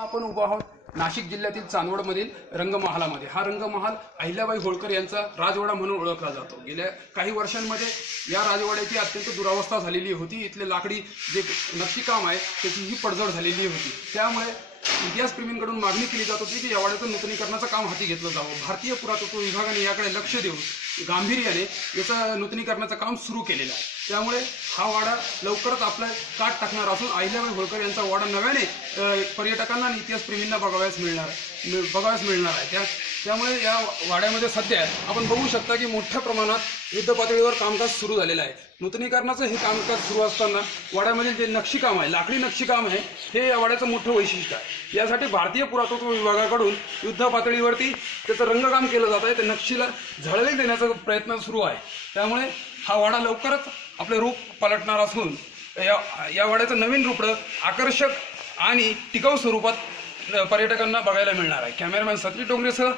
आपण उभा आहोत नाशिक जिल्ह्यातील चांदवडमधील रंगमहालामध्ये। हा रंगमहाल अहिल्याबाई होळकर यांचा राजवाडा म्हणून ओळखला जातो। गेल्या काही वर्षांमध्ये या राजवाड्याची अत्यंत दुरावस्था झालेली होती। इथले लाकडी जे नक्षीकाम आहे त्याची ही पडझड झालेली होती। त्यामुळे इतिहासप्रेमींकडून मागणी केली जात होती की या वाड्याचं नूतनीकरणाचं काम हाती घेतलं जावं। भारतीय पुरातत्व विभागाने याकडे लक्ष देऊन गांभीर्याने याचं नूतनीकरणाचं काम सुरू केलेलं आहे। त्यामुळे हा वाडा लवकरच आपलं काट टाकणार असून अहिल्याबाई होळकर यांचा वाडा नव्याने पर्यटकांना आणि इतिहासप्रेमींना बघावयास मिळणार आहे। त्यामुळे या वाड्यामध्ये सध्या आपण बघू शकता की मोठ्या प्रमाणात युद्ध पातळीवर कामकाज सुरू झालेलं आहे। नूतनीकरणाचं हे कामकाज सुरू असताना वाड्यामध्ये जे नक्षीकाम आहे, लाकडी नक्षीकाम आहे, हे या वाड्याचं मोठं वैशिष्ट्य आहे। यासाठी भारतीय पुरातत्व विभागाकडून युद्ध पातळीवरती त्याचं रंगकाम केलं जात आहे। त्या नक्षीला झळाळी देण्याचा प्रयत्न सुरू आहे। त्यामुळे हा वाडा लवकरच आपले रूप पलटणार असून या वाड्याचं नवीन रूप आकर्षक आणि टिकाऊ स्वरूपात पर्यटकांना बघायला मिळणार आहे। कॅमेरामॅन सतीश डोंगरेसह